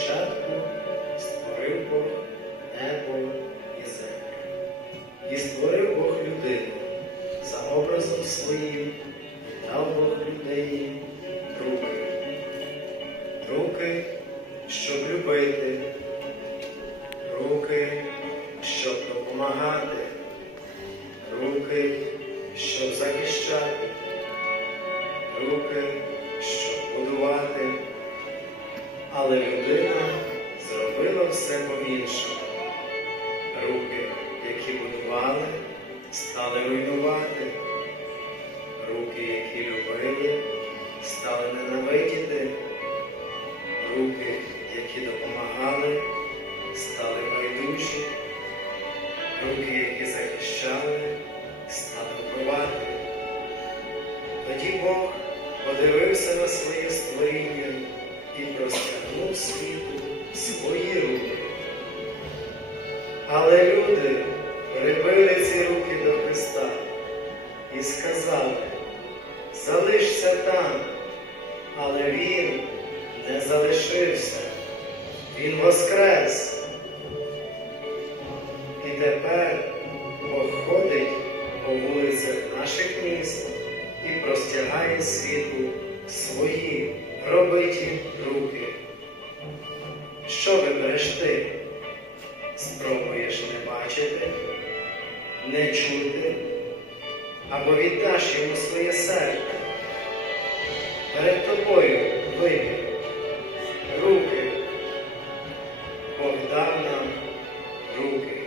початку створив Бог небо і землю. І створив Бог людину за образом своїм, дав Бог людині руки. Руки, щоб любити, руки, щоб допомагати, руки, щоб захищати, руки, щоб будувати. Але людина все по-іншому. Руки, які будували, стали руйнувати. Руки, які любили, стали ненавидіти. Руки, які допомагали, стали байдужі. Руки, які захищали, стали вбивати. Тоді Бог подивився на своє створіння і простягнув світу свої руки. Але люди прибили ці руки до Христа і сказали, залишся там, але Він не залишився, Він воскрес. І тепер Бог ходить по вулицях наших міст і простягає світу свої пробиті руки. Що вибереш ти? Спробуєш не бачити, не чути або віддаш йому своє серце. Перед тобою вибір, руки, Богдав нам руки.